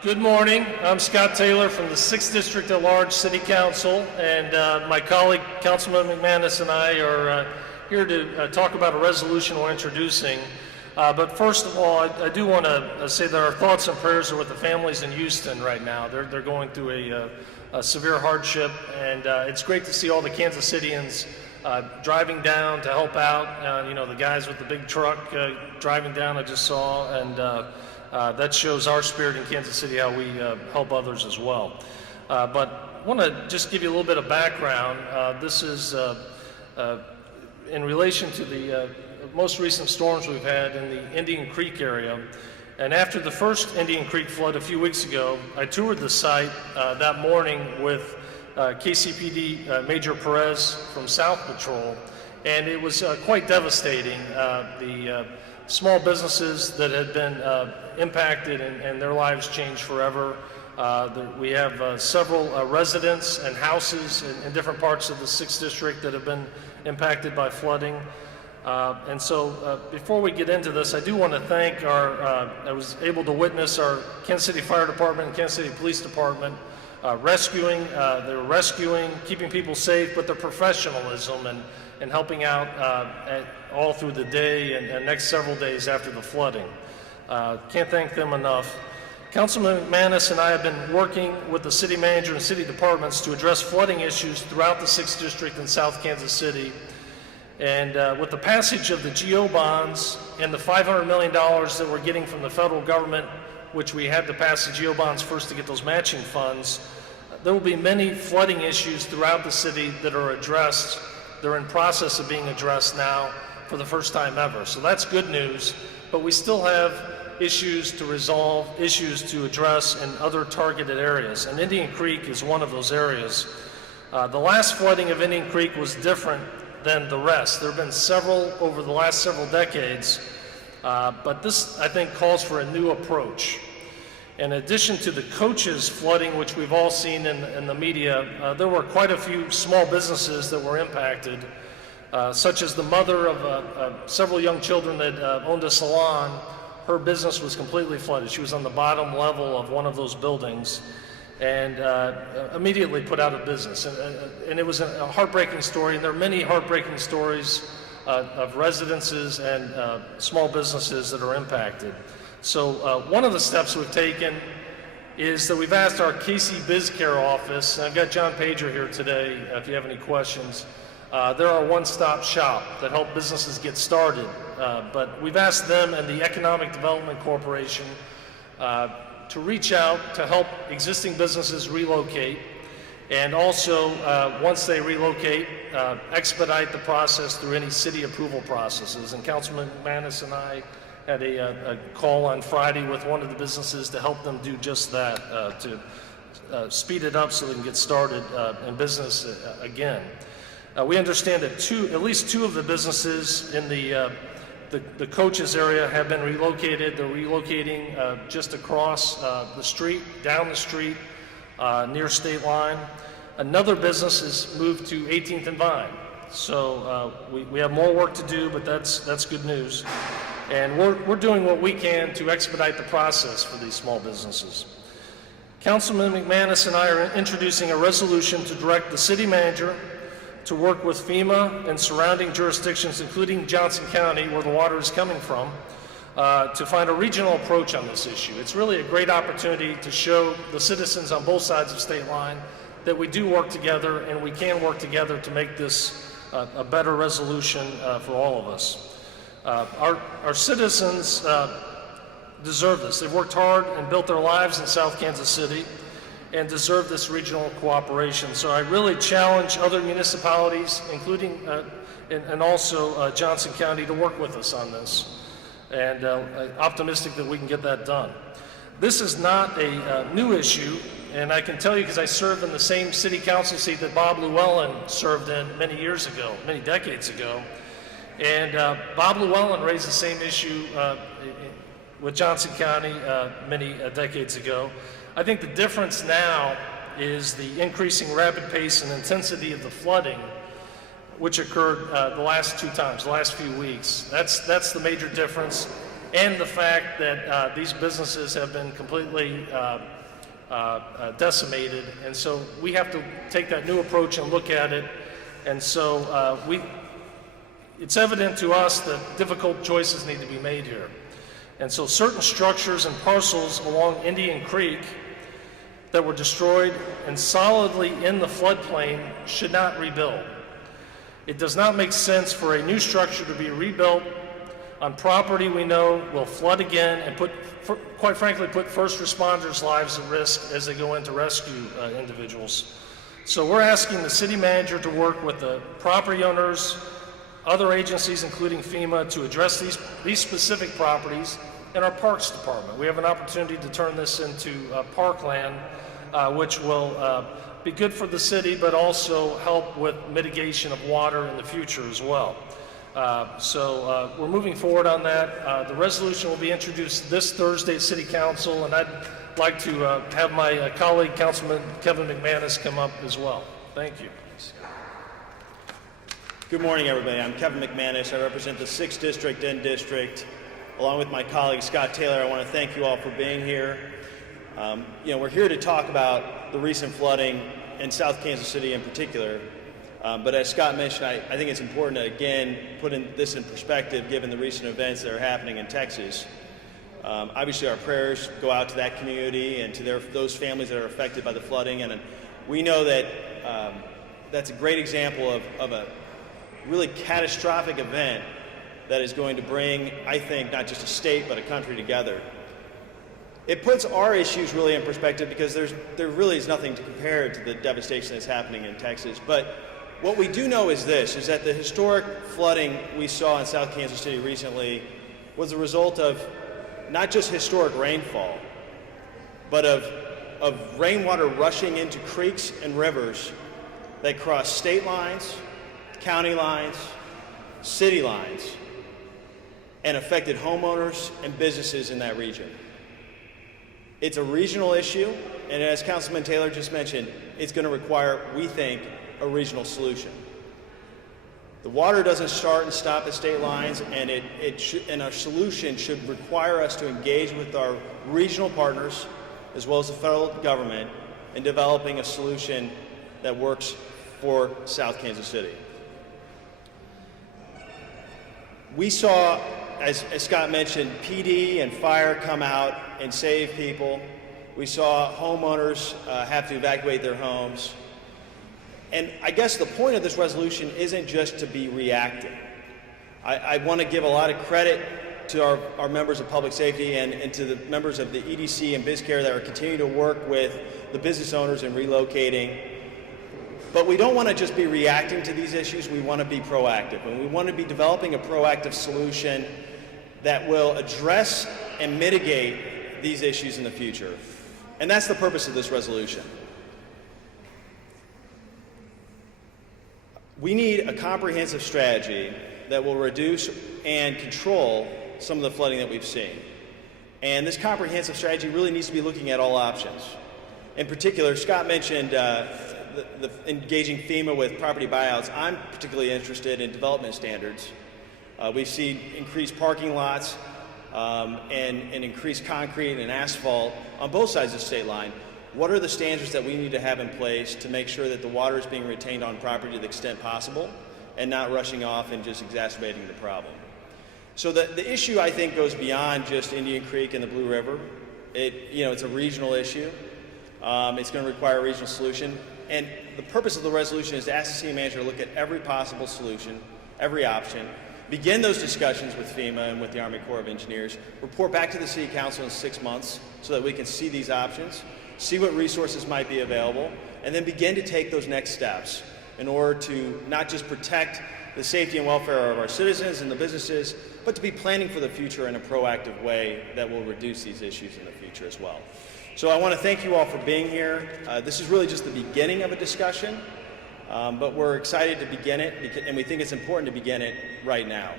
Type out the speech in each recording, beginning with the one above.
Good morning. I'm Scott Taylor from the 6th District at Large City Council, and my colleague Councilman McManus and I are here to talk about a resolution we're introducing. But first of all, I do want to say that our thoughts and prayers are with the families in Houston right now. They're going through a severe hardship, and it's great to see all the Kansas Cityans driving down to help out. You know, the guys with the big truck driving down I just saw, and that shows our spirit in Kansas City, how we help others as well. But I want to just give you a little bit of background. This is in relation to the most recent storms we've had in the Indian Creek area. And after the first Indian Creek flood a few weeks ago, I toured the site that morning with KCPD Major Perez from South Patrol, and it was quite devastating. The small businesses that had been impacted and their lives changed forever. We have several residents and houses in different parts of the 6th District that have been impacted by flooding. And so before we get into this, I do want to thank I was able to witness our Kansas City Fire Department and Kansas City Police Department they're rescuing, keeping people safe, but their professionalism and helping out all through the day and next several days after the flooding. Can't thank them enough. Councilman McManus and I have been working with the city manager and city departments to address flooding issues throughout the 6th District in South Kansas City. And with the passage of the GO bonds and the $500 million that we're getting from the federal government, which we had to pass the GO bonds first to get those matching funds, there will be many flooding issues throughout the city that are addressed. They're in process of being addressed now for the first time ever. So that's good news, but we still have issues to resolve, issues to address in other targeted areas. And Indian Creek is one of those areas. The last flooding of Indian Creek was different than the rest. There have been several over the last several decades, but this, I think, calls for a new approach. In addition to the coaches flooding, which we've all seen in the media, there were quite a few small businesses that were impacted, such as the mother of several young children that owned a salon. Her business was completely flooded. She was on the bottom level of one of those buildings and immediately put out of business. And it was a heartbreaking story, and there are many heartbreaking stories of residences and small businesses that are impacted. So one of the steps we've taken is that we've asked our KC BizCare office, and I've got John Pager here today if you have any questions. They're our one-stop shop that help businesses get started. But we've asked them and the Economic Development Corporation to reach out to help existing businesses relocate, and also once they relocate, expedite the process through any city approval processes. And Councilman McManus and I had a call on Friday with one of the businesses to help them do just that, to speed it up so they can get started in business again. We understand that at least two of the businesses in the coaches area have been relocated. They're relocating just across the street, down the street, near state line. Another business has moved to 18th and Vine. So we have more work to do, but that's good news. And we're doing what we can to expedite the process for these small businesses. Councilman McManus and I are introducing a resolution to direct the city manager to work with FEMA and surrounding jurisdictions, including Johnson County, where the water is coming from, to find a regional approach on this issue. It's really a great opportunity to show the citizens on both sides of state line that we do work together, and we can work together to make this a better resolution for all of us. Our citizens deserve this. They've worked hard and built their lives in South Kansas City and deserve this regional cooperation. So I really challenge other municipalities, including and also Johnson County, to work with us on this. And optimistic that we can get that done. This is not a new issue, and I can tell you because I served in the same city council seat that Bob Llewellyn served in many years ago, many decades ago. And Bob Llewellyn raised the same issue with Johnson County many decades ago. I think the difference now is the increasing rapid pace and intensity of the flooding, which occurred the last two times, the last few weeks. That's the major difference. and the fact that these businesses have been completely decimated. And so we have to take that new approach and look at it. And so it's evident to us that difficult choices need to be made here. And so certain structures and parcels along Indian Creek that were destroyed and solidly in the floodplain should not rebuild. It does not make sense for a new structure to be rebuilt on property we know will flood again and quite frankly, put first responders' lives at risk as they go in to rescue individuals. So we're asking the city manager to work with the property owners, other agencies, including FEMA, to address these specific properties, and our Parks Department. We have an opportunity to turn this into parkland, which will be good for the city, but also help with mitigation of water in the future as well. So we're moving forward on that. The resolution will be introduced this Thursday at City Council, and I'd like to have my colleague, Councilman Kevin McManus, come up as well. Thank you. Good morning, everybody. I'm Kevin McManus. I represent the 6th District and District. Along with my colleague, Scott Taylor, I want to thank you all for being here. We're here to talk about the recent flooding in South Kansas City in particular. But as Scott mentioned, I think it's important to, again, put this in perspective given the recent events that are happening in Texas. Obviously, our prayers go out to that community and to those families that are affected by the flooding. And we know that that's a great example of a really catastrophic event that is going to bring, I think, not just a state but a country together. It puts our issues really in perspective because there really is nothing to compare to the devastation that's happening in Texas. But what we do know is this, is that the historic flooding we saw in South Kansas City recently was the result of not just historic rainfall, but of rainwater rushing into creeks and rivers that cross state lines, county lines, city lines, and affected homeowners and businesses in that region. It's a regional issue, and as Councilman Taylor just mentioned, it's going to require, we think, a regional solution. The water doesn't start and stop at state lines, and and our solution should require us to engage with our regional partners as well as the federal government in developing a solution that works for South Kansas City. We saw, as Scott mentioned, PD and fire come out and save people. We saw homeowners have to evacuate their homes. And I guess the point of this resolution isn't just to be reacting. I want to give a lot of credit to our members of public safety and to the members of the EDC and BizCare that are continuing to work with the business owners in relocating. But we don't want to just be reacting to these issues, we want to be proactive. And we want to be developing a proactive solution that will address and mitigate these issues in the future. And that's the purpose of this resolution. We need a comprehensive strategy that will reduce and control some of the flooding that we've seen. And this comprehensive strategy really needs to be looking at all options. In particular, Scott mentioned the engaging FEMA with property buyouts. I'm particularly interested in development standards. We've seen increased parking lots and increased concrete and asphalt on both sides of the state line. What are the standards that we need to have in place to make sure that the water is being retained on property to the extent possible and not rushing off and just exacerbating the problem? So the issue, I think, goes beyond just Indian Creek and the Blue River. It's a regional issue. It's going to require a regional solution. And the purpose of the resolution is to ask the city manager to look at every possible solution, every option, begin those discussions with FEMA and with the Army Corps of Engineers, report back to the City Council in 6 months so that we can see these options, see what resources might be available, and then begin to take those next steps in order to not just protect the safety and welfare of our citizens and the businesses, but to be planning for the future in a proactive way that will reduce these issues in the future as well. So I want to thank you all for being here. This is really just the beginning of a discussion, but we're excited to begin it, and we think it's important to begin it right now.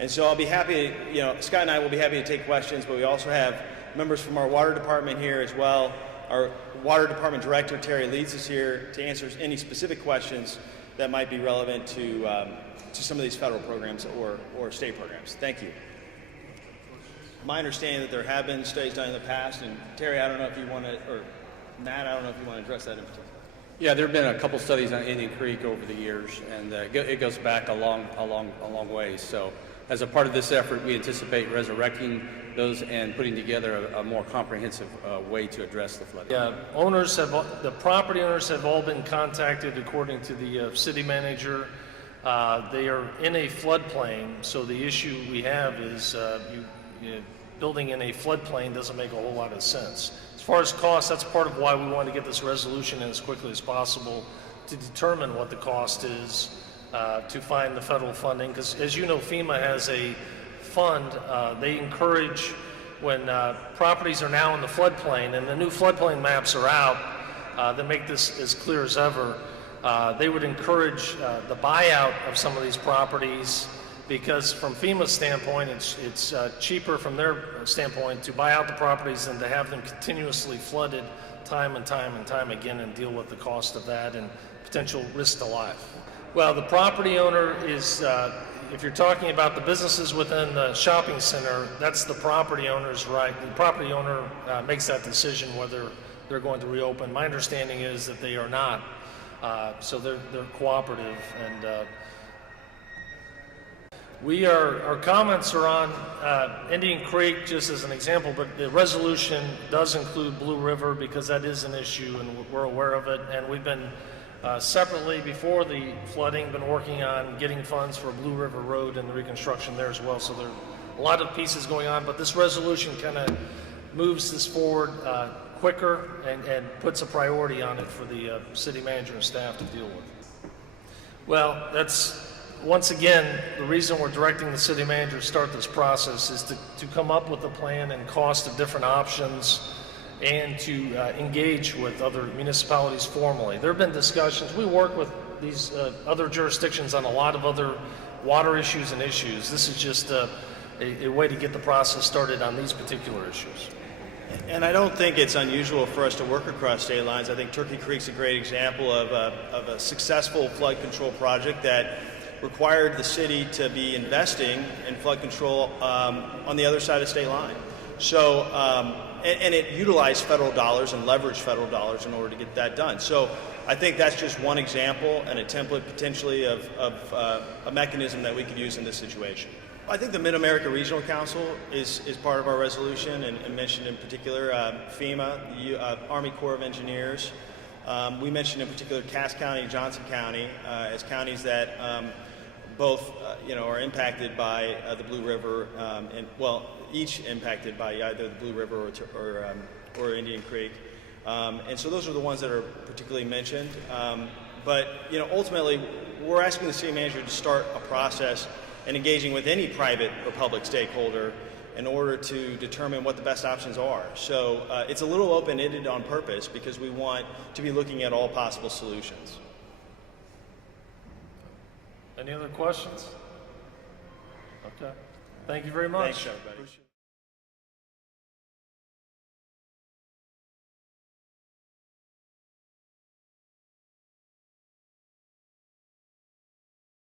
And so I'll be happy, Scott and I will be happy to take questions, but we also have members from our water department here as well. Our water department director, Terry Leeds, is here to answer any specific questions that might be relevant to some of these federal programs or state programs. Thank you. my understanding that there have been studies done in the past, and Terry, I don't know if you want to, or Matt, I don't know if you want to address that in particular. Yeah, there have been a couple studies on Indian Creek over the years, and it goes back a long way. So, as a part of this effort, we anticipate resurrecting those and putting together a more comprehensive way to address the flooding. Yeah, the property owners have all been contacted according to the city manager. They are in a floodplain, so the issue we have is building in a floodplain doesn't make a whole lot of sense. As far as cost, that's part of why we want to get this resolution in as quickly as possible to determine what the cost is to find the federal funding. Because as you know, FEMA has a fund. They encourage when properties are now in the floodplain and the new floodplain maps are out that make this as clear as ever. They would encourage the buyout of some of these properties, because from FEMA's standpoint, it's cheaper from their standpoint to buy out the properties than to have them continuously flooded time and time again and deal with the cost of that and potential risk to life. Well, the property owner is, if you're talking about the businesses within the shopping center, that's the property owner's right. The property owner makes that decision whether they're going to reopen. My understanding is that they are not, so they're cooperative. And our comments are on Indian Creek, just as an example, but the resolution does include Blue River because that is an issue and we're aware of it. And we've been separately, before the flooding, been working on getting funds for Blue River Road and the reconstruction there as well. So there are a lot of pieces going on, but this resolution kind of moves this forward quicker and puts a priority on it for the city manager and staff to deal with. Well, that's, once again, the reason we're directing the city manager to start this process is to come up with a plan and cost of different options and to engage with other municipalities formally. There have been discussions. We work with these other jurisdictions on a lot of other water issues and issues. This is just a way to get the process started on these particular issues. And I don't think it's unusual for us to work across state lines. I think Turkey Creek's a great example of a successful flood control project that required the city to be investing in flood control on the other side of state line. So, and it utilized federal dollars and leveraged federal dollars in order to get that done. So I think that's just one example and a template potentially of a mechanism that we could use in this situation. I think the Mid-America Regional Council is part of our resolution and mentioned in particular FEMA, the Army Corps of Engineers. We mentioned in particular Cass County and Johnson County as counties that both are impacted by the Blue River, and well, each impacted by either the Blue River or Indian Creek. And so those are the ones that are particularly mentioned. But ultimately, we're asking the city manager to start a process and engaging with any private or public stakeholder in order to determine what the best options are. So it's a little open-ended on purpose because we want to be looking at all possible solutions. Any other questions? Okay. Thank you very much. Thanks, everybody.